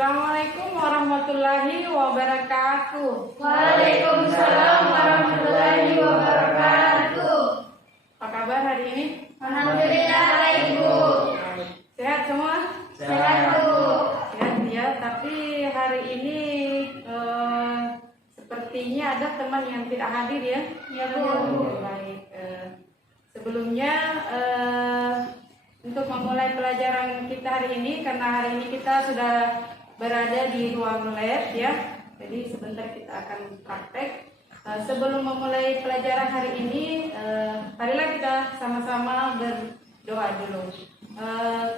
Assalamualaikum warahmatullahi wabarakatuh. Waalaikumsalam warahmatullahi wabarakatuh. Apa kabar hari ini? Alhamdulillah baik, Bu. Sehat semua? Sehat, Bu. Sehat ya, tapi hari ini sepertinya ada teman yang tidak hadir ya? Ya, Bu. Baik. Sebelumnya untuk memulai pelajaran kita hari ini, karena hari ini kita sudah berada di ruang lab ya, jadi sebentar kita akan praktek. Sebelum memulai pelajaran hari ini, marilah kita sama-sama berdoa dulu.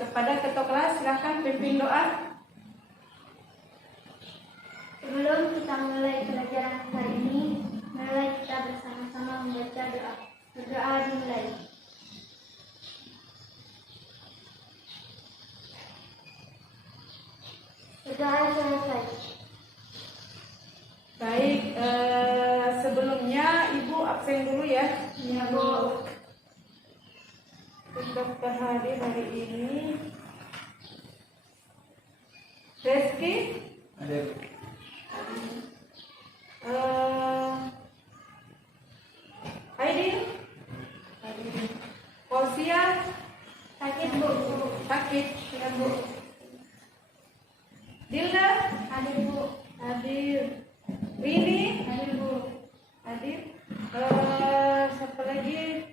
Kepada ketua kelas silahkan pimpin doa. Sebelum kita mulai pelajaran hari ini, marilah kita bersama-sama membaca doa. Berdoa dimulai. Berdoa selesai. Baik, sebelumnya Ibu absen dulu ya. Ya, Bu. Untuk hadir hari ini, Reski, Aidin, Kosia, Sakit, Bu. sakit, Ya, Bu. Dilda, Hadir, Bu. hadir, Rini, Hadir, Bu. hadir, siapa lagi?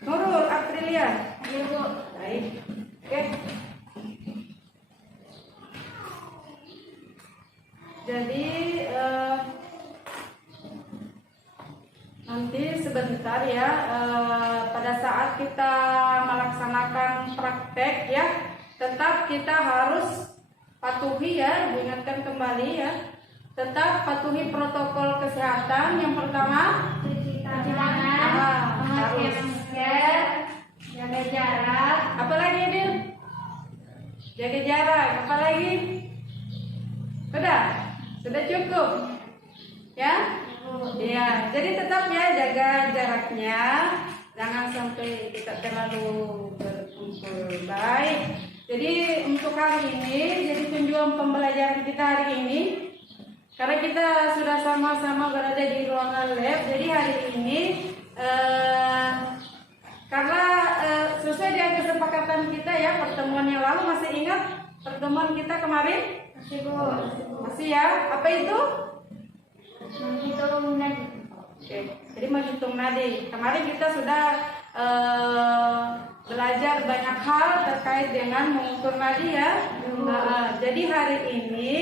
Nurul, Aprilia, Hadir, Bu. baik, oke. Jadi nanti sebentar ya, pada saat kita melaksanakan praktek ya, tetap kita harus patuhi ya, diingatkan kembali ya, tetap patuhi protokol kesehatan. Yang pertama, Cuci tangan, memakai harus. masker, jaga jarak. Apa lagi Dil? Jaga jarak. Apa lagi? Sudah cukup ya. Iya, jadi tetap ya jaga jaraknya, jangan sampai kita terlalu berkumpul. Baik. Jadi untuk hari ini, jadi tujuan pembelajaran kita hari ini, karena kita sudah sama-sama berada di ruangan lab, jadi hari ini karena sesuai dengan kesepakatan kita ya, pertemuan yang lalu, masih ingat pertemuan kita kemarin? Masih, Bu. Masih ya. Apa itu? Menghitung nadi. Oke, jadi menghitung nadi. Kemarin kita sudah belajar banyak hal terkait dengan mengukur nadi ya. Jadi hari ini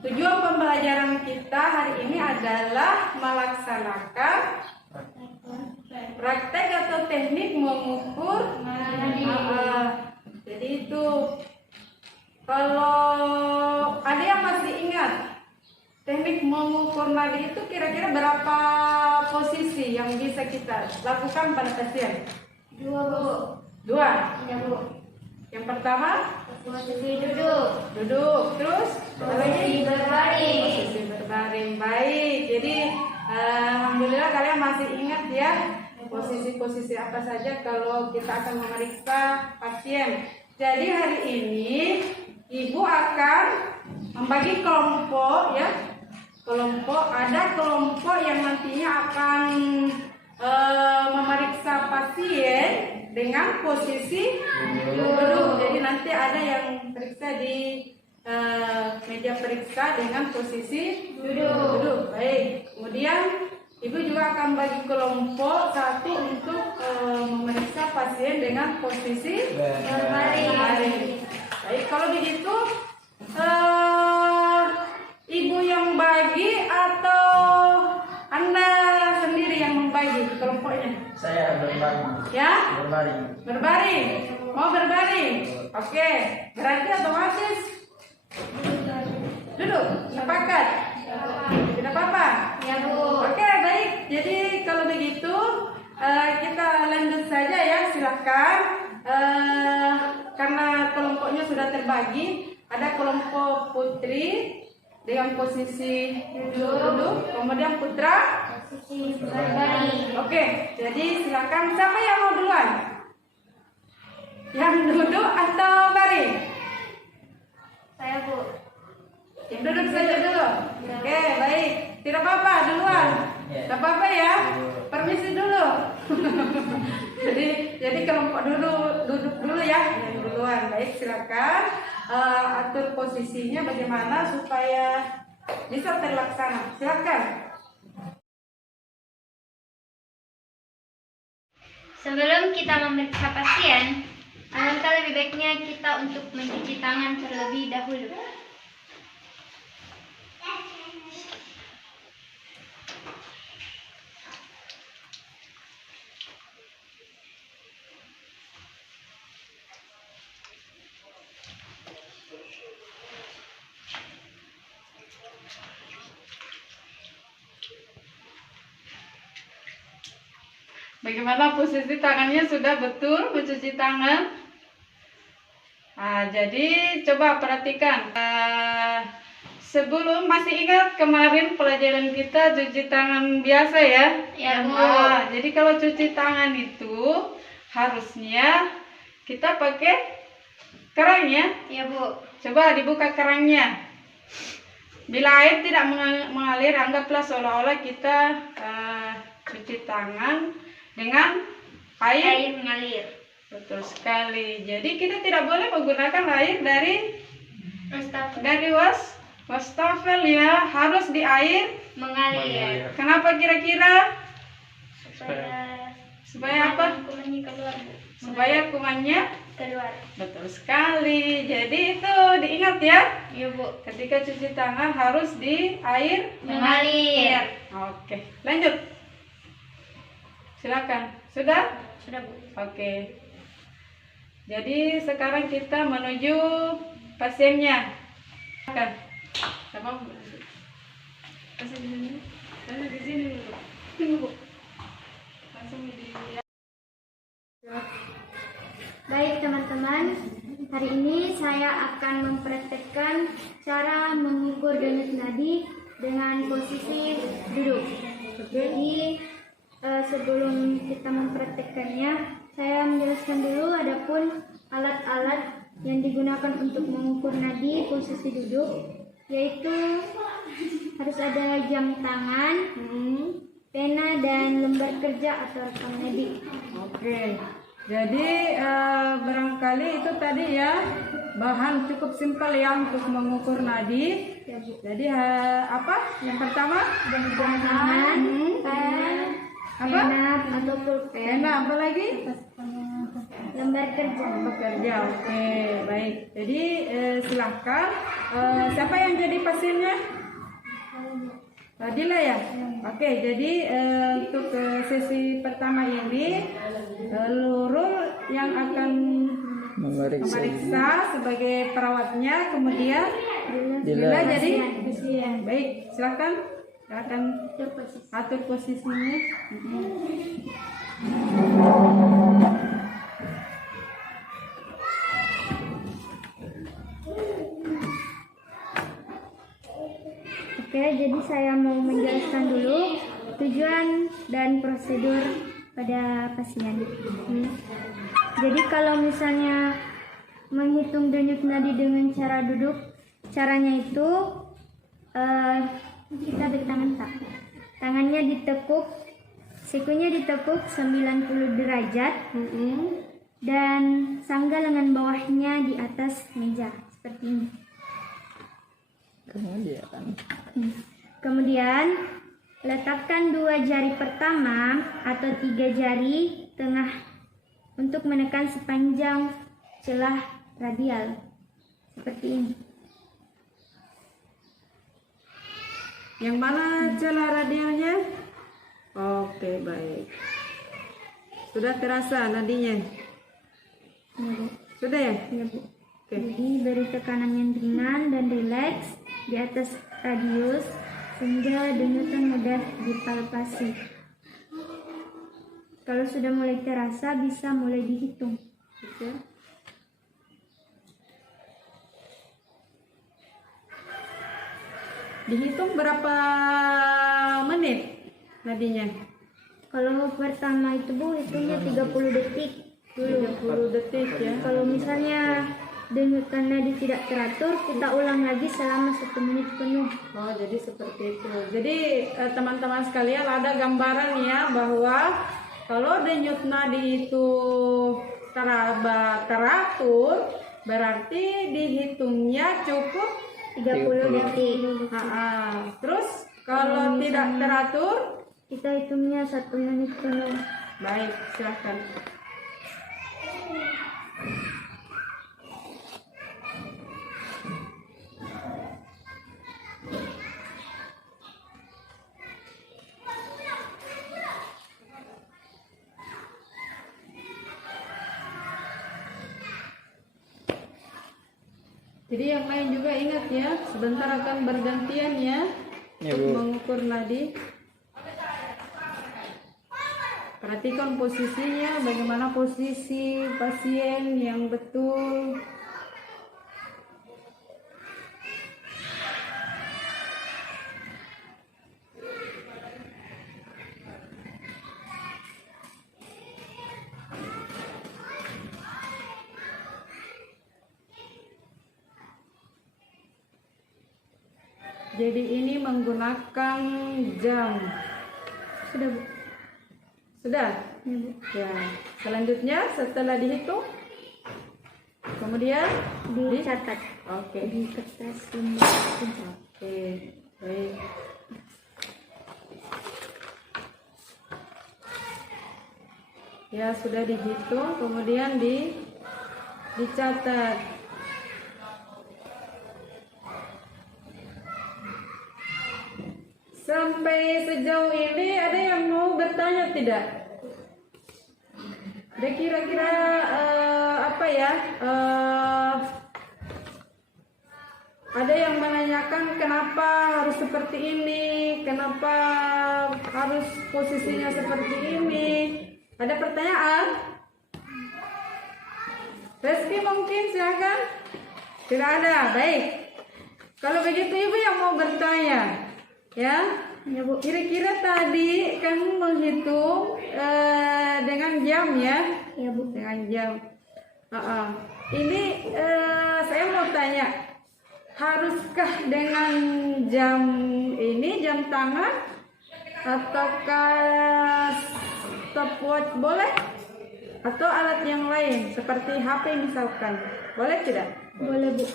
tujuan pembelajaran kita hari ini adalah melaksanakan praktek atau teknik mengukur nadi. Jadi itu, kalau ada yang masih ingat teknik mengukur nadi itu kira-kira berapa posisi yang bisa kita lakukan pada pasien? 2, Bu. 2. Ya, Bu. Yang pertama Posisi duduk. terus apa lagi? Posisi berbaring. Posisi berbaring. Baik, jadi alhamdulillah kalian masih ingat ya posisi-posisi apa saja kalau kita akan memeriksa pasien. Jadi hari ini Ibu akan membagi kelompok ya. Ada kelompok yang nantinya akan memeriksa pasien dengan posisi duduk. Jadi nanti ada yang periksa di meja periksa dengan posisi duduk. Baik. Kemudian Ibu juga akan bagi kelompok satu untuk memeriksa pasien dengan posisi berbaring. Baik, kalau begitu Ibu yang bagi atau Anda sendiri yang membagi kelompoknya? Saya berbaring. Ya? Berbaring. Berbaring. Mau berbaring? Oke, berarti otomatis duduk. Sepakat? Tidak apa-apa? Ya, Bu. Oke, baik. Jadi kalau begitu kita lanjut saja ya, silakan. Karena kelompoknya sudah terbagi, ada kelompok putri dengan posisi duduk, kemudian putra Posisi berbaring. Oke, jadi silakan, siapa yang mau duluan? Yang duduk atau baring? Saya, Bu. Tidak apa-apa, duluan. Ya. Tidak apa-apa ya. Permisi dulu. jadi kelompok duduk dulu ya, yang duluan. Baik, silakan atur posisinya bagaimana supaya bisa terlaksana. Silakan. Sebelum kita memeriksa pasien, alangkah lebih baiknya kita untuk mencuci tangan terlebih dahulu. Bagaimana posisi tangannya, sudah betul mencuci tangan? Nah, jadi coba perhatikan. Sebelum, masih ingat kemarin pelajaran kita cuci tangan biasa ya? Ya, Bu. Jadi kalau cuci tangan itu harusnya kita pakai kerang ya? Ya, Bu. Coba dibuka kerangnya. Bila air tidak mengalir, anggaplah seolah-olah kita cuci tangan dengan air mengalir. Betul sekali. Jadi kita tidak boleh menggunakan air dari wastafel ya, harus di air Mengalir. Kenapa kira-kira? Supaya apa? kumannya keluar, Bu. Supaya kumannya Keluar. betul sekali. Jadi itu diingat ya. Ya, Bu. Ketika cuci tangan harus di air Mengalir. Oke, lanjut. Silakan. Sudah? Sudah, Bu. Oke. Jadi sekarang kita menuju pasiennya. Silakan. Apa? Pasien di sini. Pasien di sini dulu. Tunggu, Bu. Langsung di. Baik, teman-teman. Hari ini saya akan mempraktekkan cara mengukur denyut nadi dengan posisi duduk. Jadi, sebelum kita mempraktekkannya, saya menjelaskan dulu adapun alat-alat yang digunakan untuk mengukur nadi posisi duduk, yaitu harus ada jam tangan, pena dan lembar kerja atau rekam nadi. Oke. Jadi barangkali itu tadi ya bahan cukup simpel ya untuk mengukur nadi. Jadi apa? Yang pertama Jam tangan, pen, apa? pena atau pulpen, Pena, apa lagi? lembar kerja. Bekerja. Oke, baik. Jadi silahkan. Siapa yang jadi pasiennya? Fadila ya? Oke, jadi untuk sesi pertama ini Lurul yang akan memeriksa sebagai perawatnya, kemudian Dila jadi pasien. Baik, silakan. Silakan atur posisinya. Oke, jadi saya mau menjelaskan dulu tujuan dan prosedur pada pasien. Jadi kalau misalnya menghitung denyut nadi dengan cara duduk, caranya itu kita bertangan tak. Tangannya ditekuk, sikunya ditekuk 90 derajat dan sangga lengan bawahnya di atas meja seperti ini. Kemudian letakkan 2 jari pertama atau 3 jari tengah untuk menekan sepanjang celah radial seperti ini. Yang mana celah radialnya? Oke, baik. Sudah terasa nadinya? Sudah ya? Ya, Bu. Oke. Jadi beri tekanan yang ringan dan rileks di atas radius sehingga denyutan mudah dipalpasi. Kalau sudah mulai terasa bisa mulai dihitung. Oke. Dihitung berapa menit nadinya? Kalau pertama itu Bu hitungnya 30 detik dulu. 30 detik ya. Kalau misalnya denyut nadi tidak teratur, kita ulang lagi selama 1 menit penuh. Oh, jadi seperti itu. Jadi teman-teman sekalian ada gambaran ya bahwa kalau denyut nadi itu teratur, berarti dihitungnya cukup 30 detik. Terus kalau tidak teratur, Kita hitungnya 1 menit penuh. baik, silahkan. Jadi yang lain juga ingat ya, sebentar akan bergantian ya, Ya, untuk Bu. mengukur nadi. Perhatikan posisinya, bagaimana posisi pasien yang betul. Jadi ini menggunakan jam. Sudah, Bu? Sudah? Ya, Bu. Ya. Selanjutnya setelah dihitung, kemudian Dicatat Oke. di kertas ini. Oke, baik. Ya, sudah dihitung, kemudian dicatat. Sampai sejauh ini ada yang mau bertanya tidak? Ada kira-kira apa ya? Ada yang menanyakan kenapa harus seperti ini, kenapa harus posisinya seperti ini. Ada pertanyaan? Reski mungkin silakan. Tidak ada, baik. Kalau begitu ibu yang mau bertanya, ya, Ya, Bu. kira-kira tadi kan menghitung dengan jam ya, Ya, Bu. dengan jam. Ini saya mau tanya, haruskah dengan jam ini, jam tangan, ataukah stopwatch boleh? Atau alat yang lain seperti HP misalkan, boleh tidak? Boleh, Bu.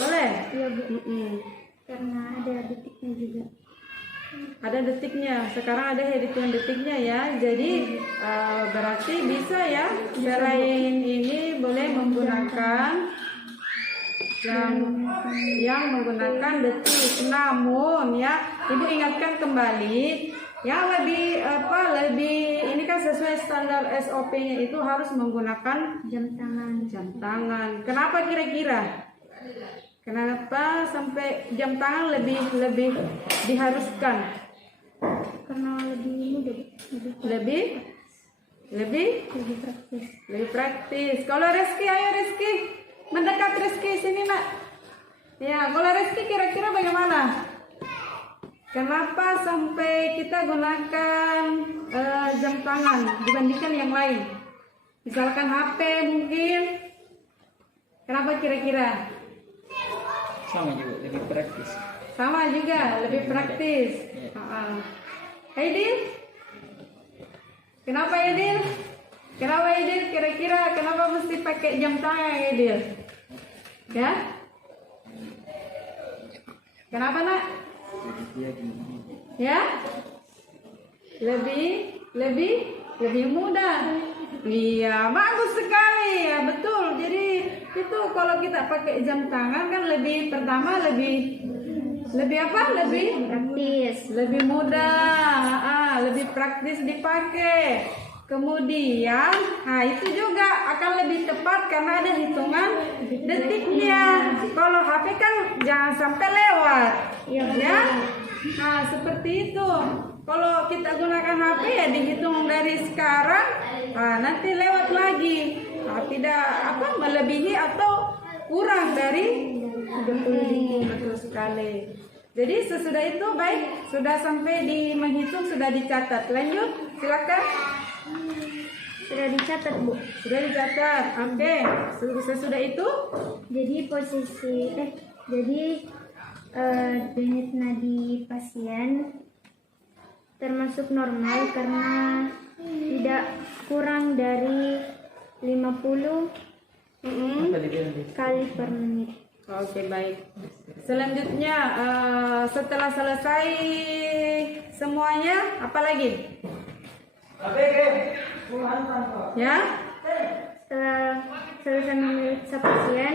Boleh. Ya, Bu. Mm-mm. Karena ada detiknya juga. Ada detiknya. Sekarang ada hitungan detiknya ya. Jadi berarti bisa ya. Selain ini boleh menggunakan yang menggunakan detik. Namun ya, ibu ingatkan kembali, yang lebih ini kan sesuai standar SOP-nya itu harus menggunakan Jam tangan. jam tangan. Kenapa kira-kira? Kenapa sampai jam tangan lebih diharuskan? Karena lebih mudah, Bu. Lebih praktis. Lebih praktis. Kalau Reski, ayo Reski, mendekat Reski sini nak. Ya, kalau Reski kira-kira bagaimana? Kenapa sampai kita gunakan jam tangan dibandingkan yang lain? Misalkan HP mungkin. Kenapa kira-kira? Sama juga, lebih praktis. Sama juga, lebih praktis. Aidil? Kenapa Aidil? Kenapa Aidil? Kira-kira kenapa mesti pakai jam tangan Aidil? Ya? Kenapa nak? Ya? Lebih mudah. Iya, bagus sekali ya, betul. Jadi itu kalau kita pakai jam tangan kan pertama lebih apa? Praktis. Lebih mudah, lebih praktis dipakai. Kemudian, itu juga akan lebih tepat karena ada hitungan detiknya. Kalau HP kan jangan sampai lewat, ya. Nah, seperti itu. Kalau kita gunakan HP ya dihitung dari sekarang, nanti lewat lagi. Tidak melebihi atau kurang dari 30 detik. Betul sekali. Jadi sesudah itu baik, sudah sampai di menghitung, sudah dicatat. Lanjut, silakan. Sudah dicatat, Bu. Sudah dicatat. Oke. Sesudah itu Jadi denyut nadi pasien termasuk normal karena tidak kurang dari 50 Apa dibilang di? kali per menit. oke, baik. Selanjutnya setelah selesai semuanya apa lagi? Ya? Setelah selesai memeriksa pasien,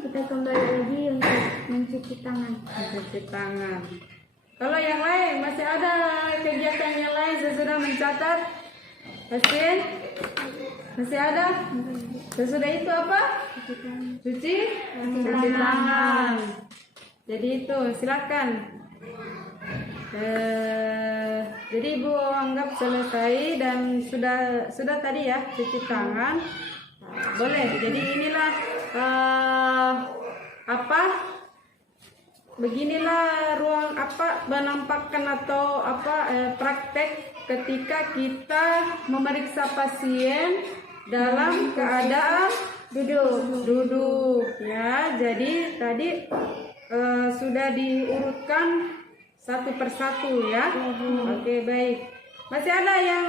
kita kembali lagi untuk mencuci tangan. Mencuci tangan. Kalau yang lain masih ada kegiatan yang lain sesudah mencatat pasien? Masih ada? Sesudah itu apa? Cuci tangan. Jadi itu silakan. Jadi Ibu anggap selesai dan sudah tadi ya cuci tangan. Boleh. Jadi inilah beginilah ruang menampakkan atau praktek ketika kita memeriksa pasien dalam keadaan duduk ya. Jadi tadi sudah diurutkan satu persatu ya. Oke, baik. Masih ada yang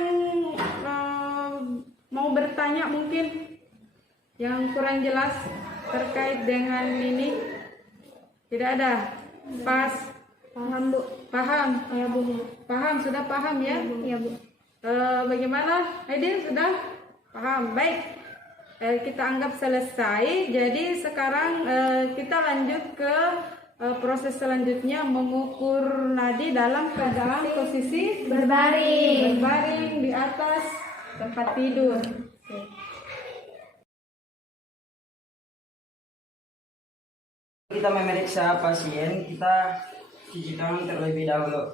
mau bertanya mungkin yang kurang jelas terkait dengan ini? Tidak ada. Pas Paham, Bu? paham? Ya, Bu. Paham, sudah paham ya? Ya, Bu. Bagaimana? Aidil sudah paham. Baik. Kita anggap selesai. Jadi sekarang kita lanjut ke proses selanjutnya, mengukur nadi dalam keadaan posisi berbaring di atas tempat tidur. Kita memeriksa pasien, kita cuci tangan terlebih dahulu.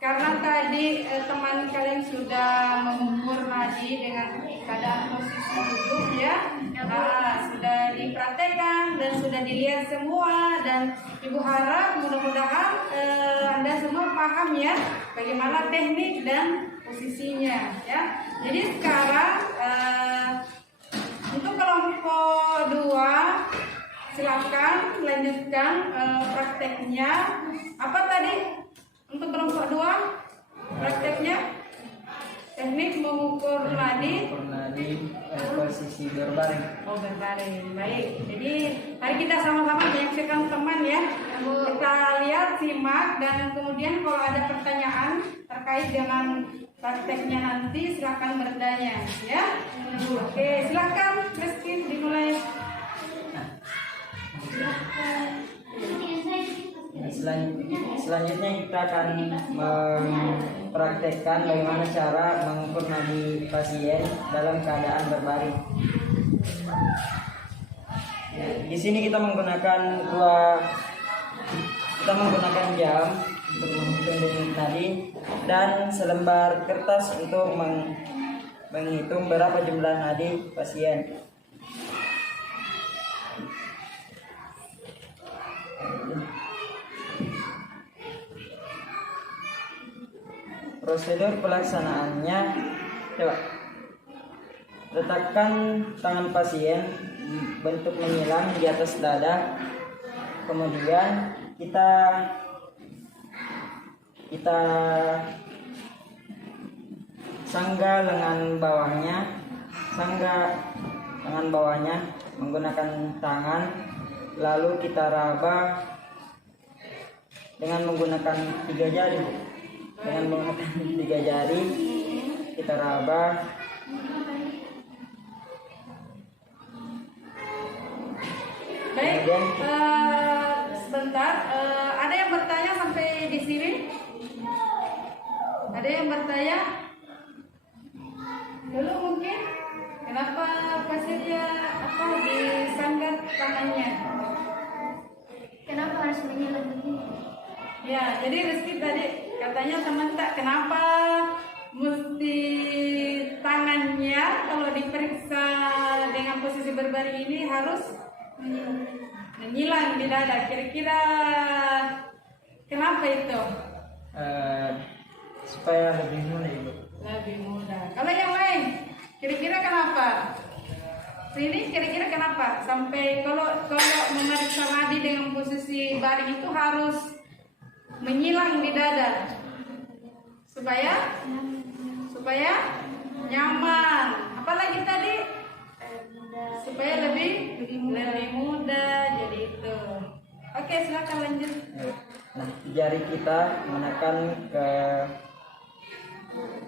Karena tadi teman kalian sudah mengukur nadi dengan keadaan posisi duduk ya, sudah dipraktekkan dan sudah dilihat semua, dan Ibu harap mudah-mudahan Anda semua paham ya bagaimana teknik dan posisinya ya. Jadi sekarang untuk kelompok 2 silakan lanjutkan prakteknya. Apa tadi? Untuk kelompok 2 prakteknya teknik mengukur nadi Posisi berbaring. berbaring. Baik. Jadi mari kita sama-sama menyaksikan teman ya. Kita lihat, simak, dan kemudian kalau ada pertanyaan terkait dengan prakteknya nanti silakan bertanya ya. Oke, silakan Rizky dimulai. Selanjutnya kita akan mempraktekkan bagaimana cara mengukur nadi pasien dalam keadaan berbaring. Di sini kita menggunakan jam untuk menghitung denyut nadi dan selembar kertas untuk menghitung berapa jumlah nadi pasien. Prosedur pelaksanaannya, coba letakkan tangan pasien bentuk menyilang di atas dada, kemudian kita sangga lengan bawahnya menggunakan tangan, lalu kita raba dengan menggunakan 3 jari. Dengan menggunakan 3 jari kita raba. Baik, Kemudian sebentar. Ada yang bertanya sampai di sini? Ada yang bertanya? Dulu mungkin kenapa pasiennya disanggar tangannya? Kenapa harus menyilang begini? Ya, jadi Rizky tadi katanya teman tak kenapa mesti tangannya kalau diperiksa dengan posisi berbaring ini harus menyilang di dada. Kira-kira kenapa itu? Supaya lebih mudah Ibu. Lebih mudah. Kalau yang lain, kira-kira kenapa? Ini kira-kira kenapa? Sampai kalau memeriksa nadi dengan posisi baring itu harus menyilang di dada supaya nyaman. Apalagi tadi supaya lebih mudah. Jadi itu. Oke, silakan lanjut. Nah, jari kita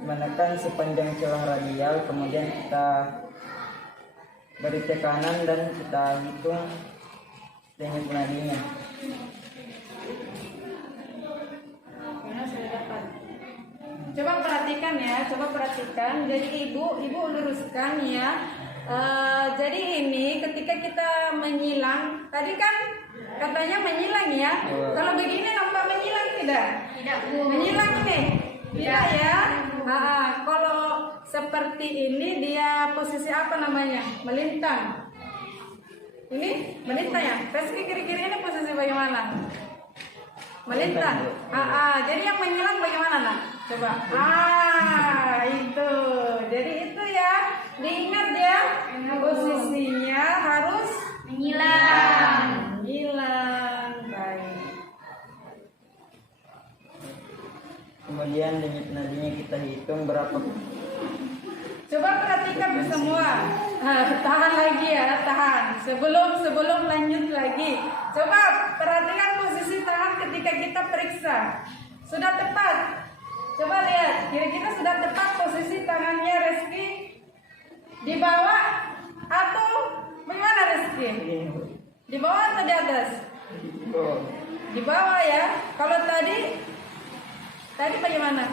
menekan sepanjang celah radial, kemudian kita beri tekanan dan kita hitung denyut nadinya. Mana sudah dapat? Coba perhatikan. Jadi ibu luruskan ya. Jadi ini ketika kita menyilang, tadi kan katanya menyilang ya. Kalau begini nampak menyilang tidak? Tidak, Bu. Menyilang ini? Tidak ya. Kalau seperti ini dia posisi apa namanya? Melintang. Ini melintang ya. Reski kira-kira ini posisi bagaimana? Melintang. Jadi yang menyilang bagaimana nak? Coba. Itu. Jadi itu ya. Diingat ya. Posisinya harus Menyilang. Baik. Kemudian denyut nadinya kita hitung berapa. Coba perhatikan semua. Tahan lagi ya, tahan. Sebelum lanjut lagi. Coba perhatikan posisi tangan ketika kita periksa. Sudah tepat. Coba lihat, kira-kira sudah tepat posisi tangannya Reski di bawah atau bagaimana Reski? Di bawah atau di atas? Di bawah ya. Kalau tadi bagaimana?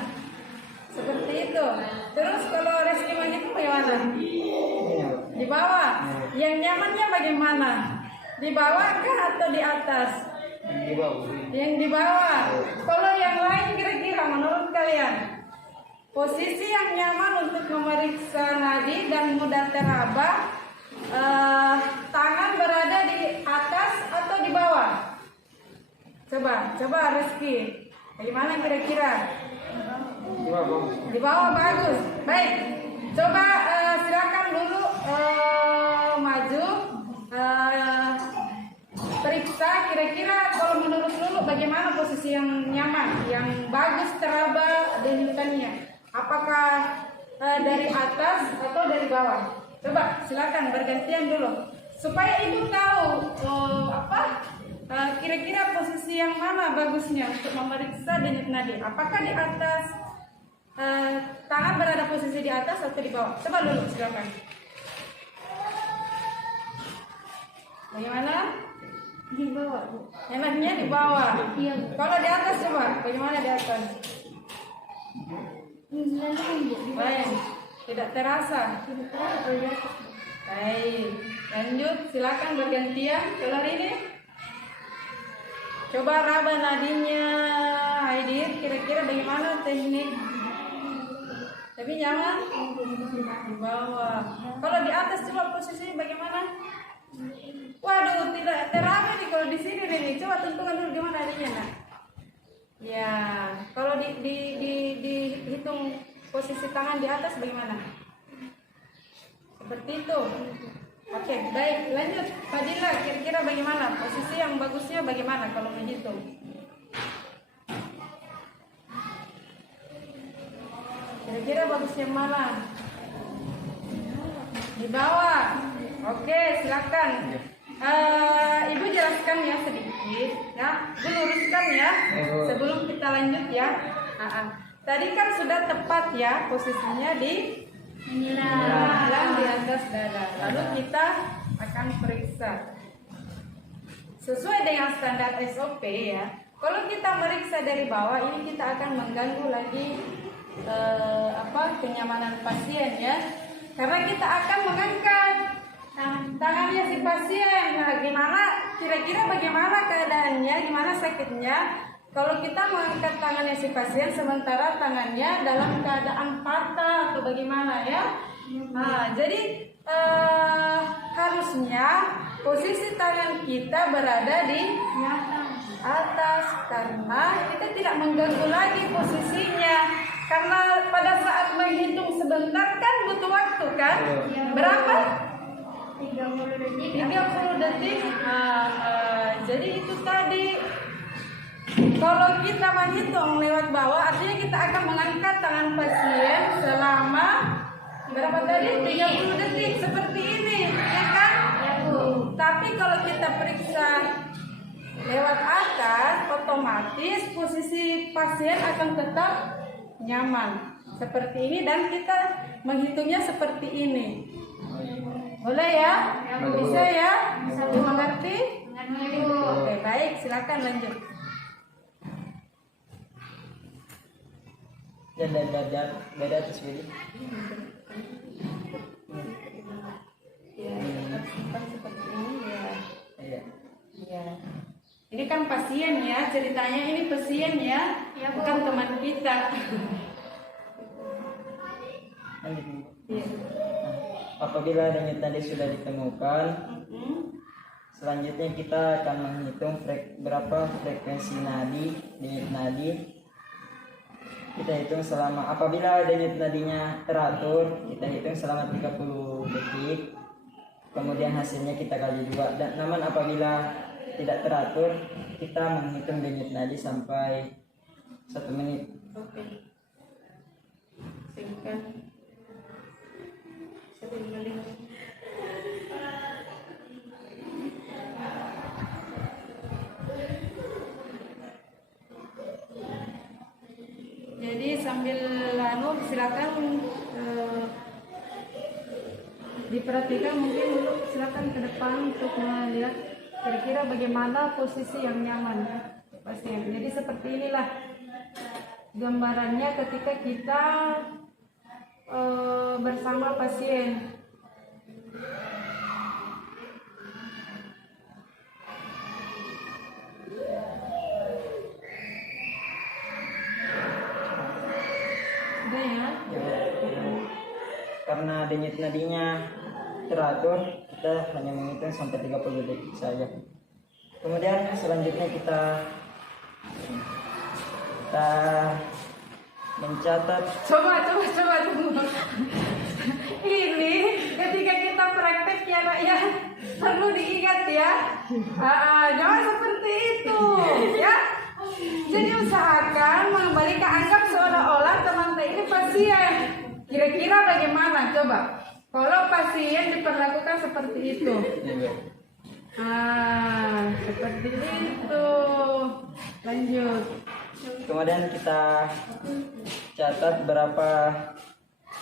Seperti itu. Terus kalau Reski begitu bagaimana? Di bawah. Yang nyamannya bagaimana? Di bawah kah atau di atas? Di bawah. Yang di bawah. Kalau yang lain kira-kira menurut kalian posisi yang nyaman untuk memeriksa nadi dan mudah teraba, tangan berada di atas atau di bawah? Coba Reski. Bagaimana kira-kira? Di bawah bagus. Baik. Coba silakan dulu maju. Periksa kira-kira kalau menurut Lulu bagaimana posisi yang nyaman, yang bagus teraba denyutannya. Apakah dari atas atau dari bawah? Coba silakan bergantian dulu supaya ibu tahu kira-kira posisi yang mana bagusnya untuk memeriksa denyut nadi. Apakah di atas, tangan berada posisi di atas atau di bawah? Coba dulu silakan. Bagaimana? Di bawah, Bu. Enaknya di bawah. Iya, Bu. Kalau di atas coba, bagaimana di atas? Menyilang, Bu. Baik, tidak terasa. Tidak terlalu kalau di atas, Bu. Baik, lanjut. Silakan bergantian. Kalau ini, coba raba nadinya, Haidit. Kira-kira bagaimana teknik? Tapi nyaman di bawah. Kalau di atas coba posisinya bagaimana? Waduh, tidak teraba nih kalau di sini nih. Coba tentukan dulu gimana adanya nak. Ya, kalau dihitung posisi tangan di atas bagaimana? Seperti itu. Oke, baik. Lanjut, Fadila. Kira-kira bagaimana? Posisi yang bagusnya bagaimana kalau menghitung? Kira-kira bagusnya mana? Di bawah. Oke, silakan. Ibu jelaskan ya sedikit, ya. Ibu luruskan ya, sebelum kita lanjut ya. Tadi kan sudah tepat ya posisinya di Menyilang. di atas dada. Lalu kita akan periksa sesuai dengan standar SOP ya. Kalau kita meriksa dari bawah, ini kita akan mengganggu lagi kenyamanan pasien ya. Karena kita akan mengangkat tangannya si pasien. Nah, kira-kira bagaimana keadaannya, gimana sakitnya kalau kita mengangkat tangannya si pasien sementara tangannya dalam keadaan patah atau bagaimana ya. Nah, jadi harusnya posisi tangan kita berada di atas karena kita tidak mengganggu lagi posisinya. Karena pada saat menghitung sebentar kan butuh waktu kan? Berapa? 30 detik. 30 detik. Jadi itu tadi. Kalau kita menghitung lewat bawah, artinya kita akan mengangkat tangan pasien selama berapa tadi? 30 detik seperti ini, ya kan? Ya, Bu. Tapi kalau kita periksa lewat atas, otomatis posisi pasien akan tetap nyaman seperti ini dan kita menghitungnya seperti ini. Boleh ya? Bisa ya? Mengerti? Mengerti, Bu. Oke, baik, silakan lanjut. Dada atas bedi. Ya, seperti ini ya. Iya. Ya. Ini kan pasien ya, ceritanya ini pasien ya, bukan teman kita. Lanjut, Bu. Iya. Nah, apabila denyut nadi sudah ditemukan, selanjutnya kita akan menghitung berapa frekuensi nadi denyut nadi. Kita hitung selama, apabila denyut nadinya teratur, kita hitung selama 30 detik. Kemudian hasilnya kita kali 2. Dan namun apabila tidak teratur, kita menghitung denyut nadi sampai 1 menit. Oke. Singkat. Jadi sambil silakan diperhatikan mungkin dulu, silakan ke depan untuk melihat kira-kira bagaimana posisi yang nyaman ya pasien. Jadi seperti inilah gambarannya ketika kita bersama pasien. Sudah ya? Karena denyut nadinya teratur, kita hanya menghitung sampai 30 detik saja. Kemudian selanjutnya kita mencatat. Coba tunggu. Ini ketika kita praktek ya Pak ya, perlu diingat ya. Jangan seperti itu ya. Jadi usahakan mengembalikan, anggap seolah-olah teman ini pasien. Kira-kira bagaimana coba? Kalau pasien diperlakukan seperti itu. Seperti itu. Lanjut. Kemudian kita catat berapa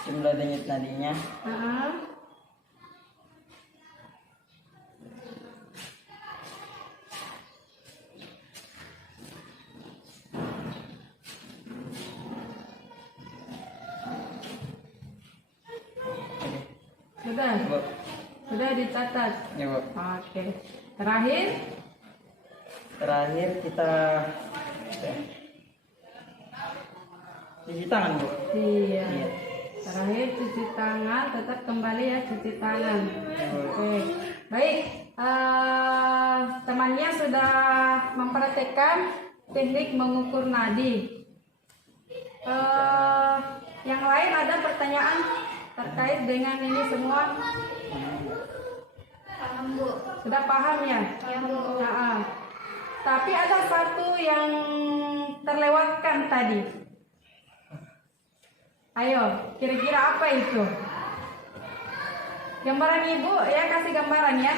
jumlah denyut nadinya. Sudah dicatat. Ya, Bu. Oke. Terakhir kita cuci tangan, Bu. Iya. Terakhir cuci tangan, tetap kembali ya cuci tangan. Oke. Baik. Temannya sudah mempraktekkan teknik mengukur nadi. Yang lain ada pertanyaan terkait dengan ini semua? Paham, Bu. Sudah paham ya? Ya, Bu. Tapi ada satu yang terlewatkan tadi. Ayo, kira-kira apa itu? Gambaran Ibu ya, kasih gambaran ya.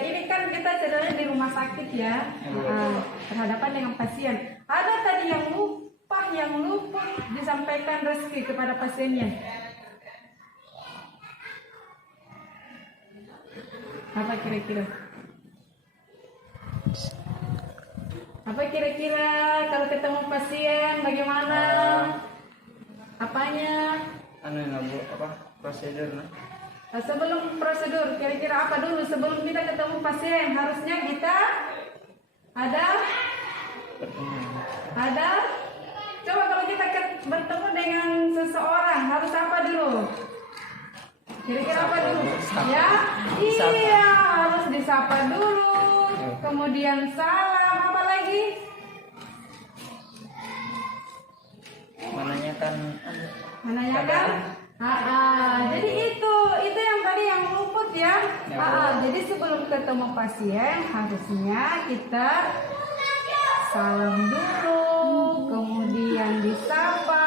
Ini kan kita ceritanya di rumah sakit ya, berhadapan dengan pasien. Ada tadi yang luput disampaikan rezeki kepada pasiennya. Apa kira-kira? Apa kira-kira kalau ketemu pasien bagaimana? Apanya? Bu, prosedur nah? Sebelum prosedur, kira-kira apa dulu sebelum kita ketemu pasien? Harusnya kita ada Ada? Coba kalau kita bertemu dengan seseorang harus apa dulu? Kira-kira apa dulu? Ya, iya harus disapa dulu. Kemudian salam, apa lagi? Menanyakan? Jadi itu yang tadi yang luput ya. Jadi sebelum ketemu pasien harusnya kita salam dulu, kemudian disapa.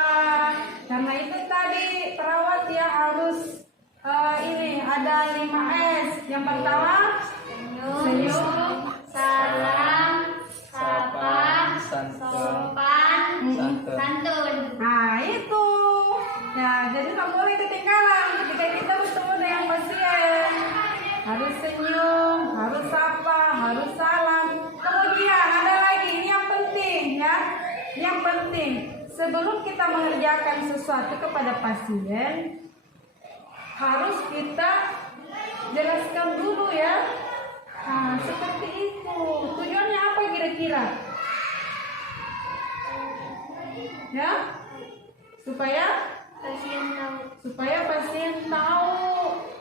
Karena itu tadi perawat ya harus ini ada 5S. Yang pertama senyum, salam, sapa, sopan, santun. Nah itu ya, jadi nggak boleh ketinggalan ketika kita bertemu dengan pasien. Harus senyum, harus sapa, harus salam. Kemudian ada lagi ini yang penting ya, yang penting sebelum kita mengerjakan sesuatu kepada pasien harus kita jelaskan dulu ya. Nah seperti itu. Tujuannya apa kira-kira? Ya, supaya pasien tahu,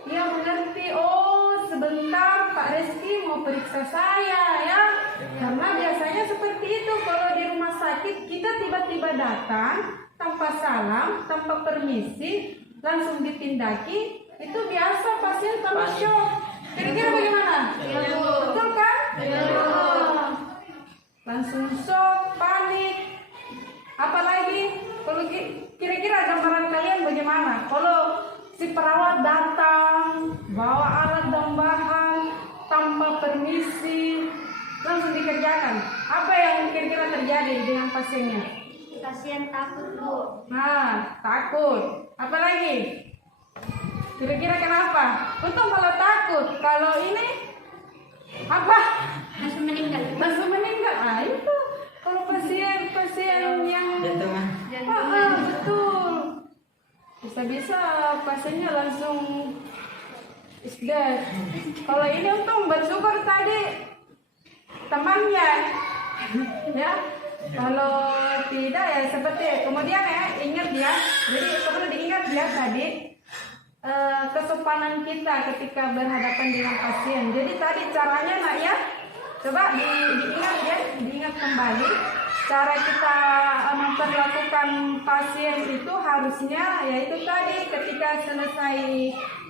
dia mengerti. Oh sebentar Pak Reski mau periksa saya ya. Karena biasanya seperti itu kalau di rumah sakit kita tiba-tiba datang tanpa salam, tanpa permisi, langsung ditindaki, itu biasa pasien tambah shock. Kira-kira bagaimana? Betul kan? Langsung shock, panik. Apalagi kalau kira-kira gambaran kalian bagaimana? Kalau si perawat datang bawa alat dan bahan tanpa permisi langsung dikerjakan, apa yang kira-kira terjadi dengan pasiennya? Pasien takut, Bu. Nah, takut. Apalagi? Kira-kira kenapa? Untung kalau takut, kalau ini apa? Langsung meninggal. Ah itu kalau pasien yang Jantungan. betul. Bisa-bisa pasiennya langsung is dead. Kalau ini untung bersyukur tadi temannya ya. Kalau tidak ya seperti kemudian ya ingat ya. Jadi perlu diingat ya tadi kesopanan kita ketika berhadapan dengan pasien. Jadi tadi caranya nak ya. Coba diingat ya, diingat kembali cara kita memperlakukan pasien itu harusnya yaitu tadi ketika selesai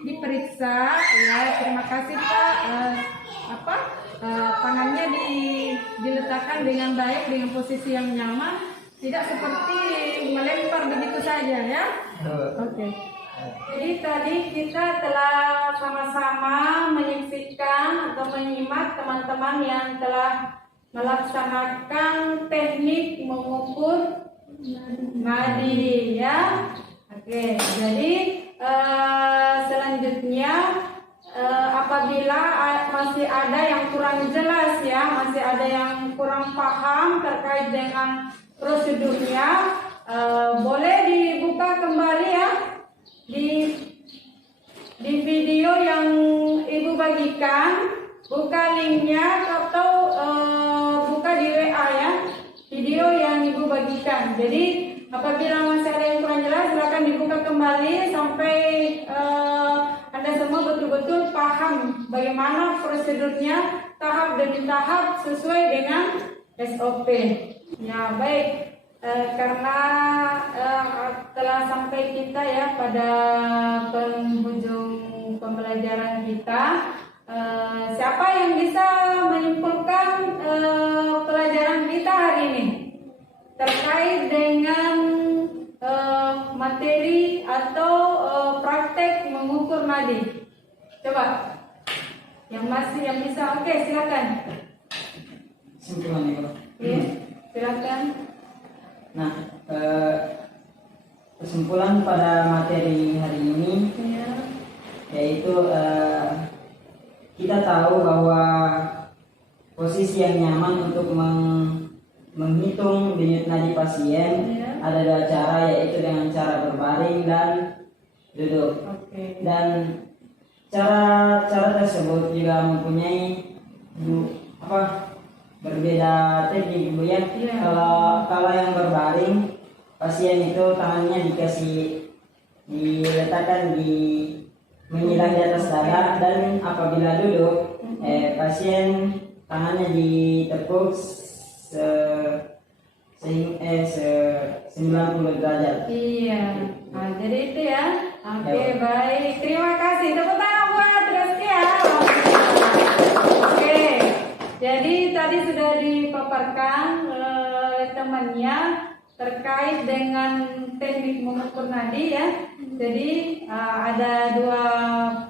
diperiksa ya terima kasih Pak tangannya diletakkan dengan baik dengan posisi yang nyaman, tidak seperti melempar begitu saja ya. Oke. Jadi tadi kita telah sama-sama menyaksikan atau menyimak teman-teman yang telah melaksanakan teknik mengukur nadi ya. Oke, jadi selanjutnya apabila masih ada yang kurang jelas ya, masih ada yang kurang paham terkait dengan prosedurnya, boleh dibuka kembali ya di video yang Ibu bagikan, buka linknya atau buka di WA ya, video yang Ibu bagikan. Jadi apabila masih ada yang kurang jelas silakan dibuka kembali sampai Anda semua betul-betul paham bagaimana prosedurnya tahap demi tahap sesuai dengan SOP. Ya baik. Karena telah sampai kita ya pada penghujung pembelajaran kita, siapa yang bisa menyimpulkan pelajaran kita hari ini terkait dengan materi atau praktek mengukur nadi? Coba yang bisa, oke silakan. Simpulan Ibu. Oke, silakan. Nah, kesimpulan pada materi hari ini yaitu kita tahu bahwa posisi yang nyaman untuk menghitung denyut nadi pasien ada dua cara, yaitu dengan cara berbaring dan duduk. Dan cara tersebut juga mempunyai berbeda teknik Bu ya. Iya. Kalau yang berbaring, pasien itu tangannya diletakkan menyilang di atas dada, dan apabila duduk pasien tangannya ditekuk 90 derajat. Iya. Nah, jadi itu ya. Oke, baik. Terima kasih. Tepuk tangan buat Reski ya. Oke. Jadi tadi sudah dipaparkan oleh temannya terkait dengan teknik mengukur nadi ya. Jadi ada dua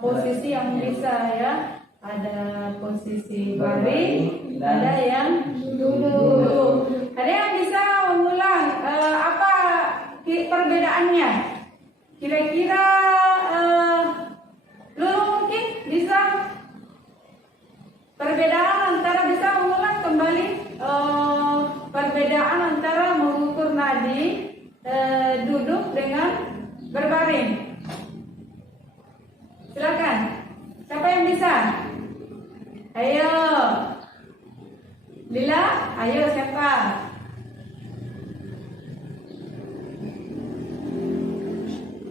posisi yang bisa ya. Ada posisi baring, ada yang duduk. Ada yang bisa mengulang apa perbedaannya? Kira-kira Lulu mungkin bisa perbedaan antara bisa mengulang kembali perbedaan antara mengukur nadi duduk dengan berbaring. Silakan. Siapa yang bisa? Ayo. Lila, ayo siapa?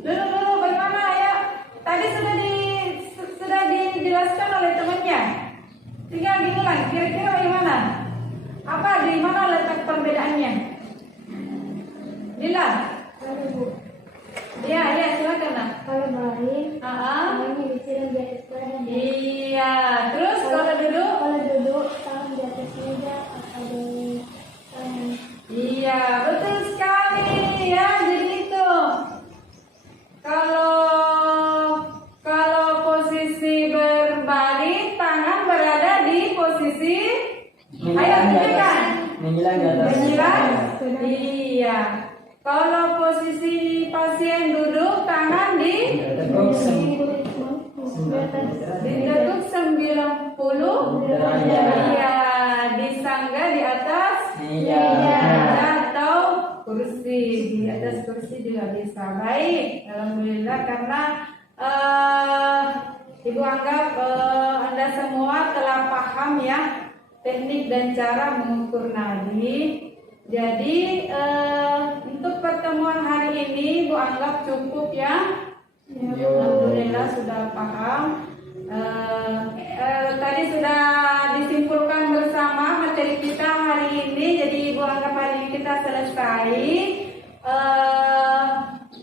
Lulu, bagaimana ya? Tadi sudah dijelaskan oleh temannya. Tinggal diulang. Kira-kira bagaimana? Apa di mana letak perbedaannya? Lila. Iya, silakan nak. Kalau baring, tangannya disiram di atas badan. Iya. Terus kalau duduk? Kalau duduk, tangan di atas meja atau di tangan. Iya, betul sekali ya. Jadi itu. Kalau posisi berbaring, tangan berada di posisi ayo tunjukkan. Menyilang di atas. Menyilang? Iya. Kalau posisi pasien duduk, tangan Ditekuk ditekuk 90 derajat. Iya, disangga di atas Iya. meja atau kursi. Di atas kursi juga bisa. Baik, alhamdulillah karena Ibu anggap Anda semua telah paham ya teknik dan cara mengukur nadi. Jadi untuk pertemuan hari ini Ibu anggap cukup ya. Alhamdulillah sudah paham. Tadi sudah disimpulkan bersama materi kita hari ini. Jadi Ibu anggap hari ini kita selesai.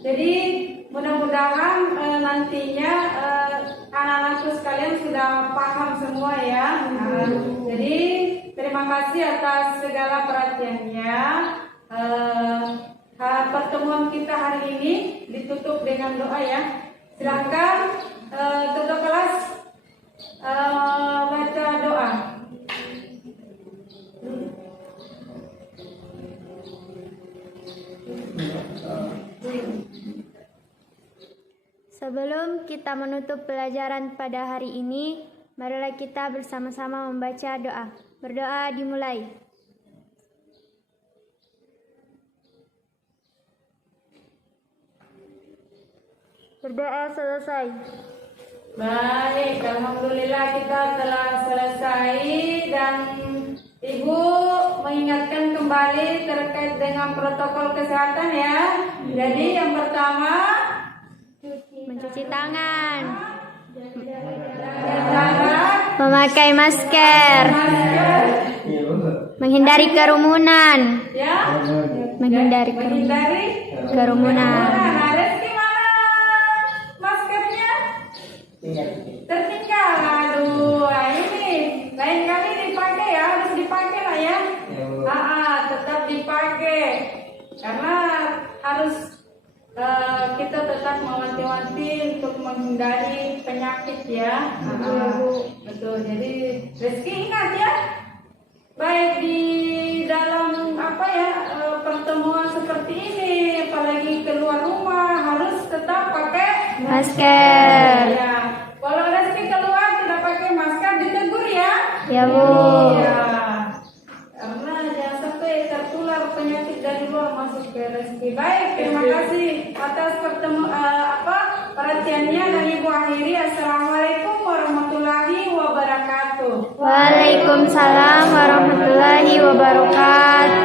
Jadi mudah-mudahan nantinya anak-anakku sekalian sudah paham semua ya. Jadi terima kasih atas segala perhatiannya. Pertemuan kita hari ini ditutup dengan doa ya. Silakan ketua kelas baca doa. Sebelum kita menutup pelajaran pada hari ini, marilah kita bersama-sama membaca doa. Berdoa dimulai. Berdoa selesai. Baik, alhamdulillah kita telah selesai dan Ibu mengingatkan kembali terkait dengan protokol kesehatan ya. Jadi yang pertama Mencuci tangan. jarak, Memakai masker. Menghindari kerumunan. ya, Menghindari kerumunan. Nah, Reski mana maskernya? Tertinggal. Aduh, ini lain kali dipakai ya, harus dipakai lah ya. Tetap dipakai karena harus kita tetap mewanti-wanti untuk menghindari penyakit ya. Betul. Jadi Reski ingat ya, baik di dalam pertemuan seperti ini, apalagi keluar rumah harus tetap pakai Masker. ya. Kalau Reski keluar tidak pakai masker ditegur ya. Ya, Bu. Iya. Karena jangan sampai tertular penyakit dari luar masuk ke Reski. Baik, terima kasih atas perhatiannya dan Ibu akhiri. Assalamualaikum warahmatullahi wabarakatuh. Waalaikumsalam. Waalaikumsalam warahmatullahi wabarakatuh.